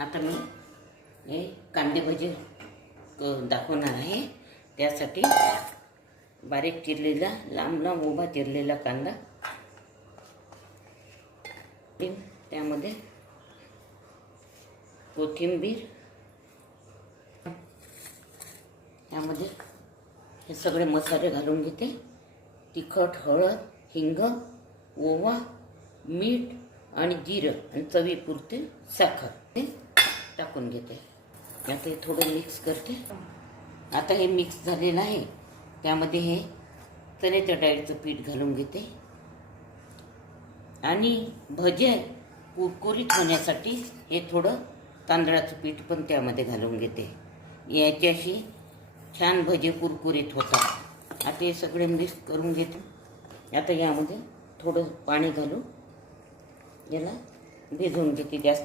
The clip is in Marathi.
आता मी हे कांदे भजी दाखवणार आहे. त्यासाठी बारीक चिरलेला लांब लांब उभा चिरलेला कांदा, त्यामध्ये कोथिंबीर, त्यामध्ये हे सगळे मसाले घालून घेते. तिखट, हळद, हिंग, ओवा, मीठ आणि जिरं आणि चवीपुरते साखर हे टाकून घेते. आता हे थोडं मिक्स करते. आता हे मिक्स झालेलं आहे. त्यामध्ये हे चण्याच्या डाळीचं पीठ घालून घेते आणि भजे कुरकुरीत होण्यासाठी हे थोडं तांदळाचं पीठ पण त्यामध्ये घालून घेते. याच्याशी छान भजे कुरकुरीत होतात. आता हे सगळे मिक्स करून घेते. आता यामध्ये थोडं पाणी घालून याला भिजवून घेते. जास्त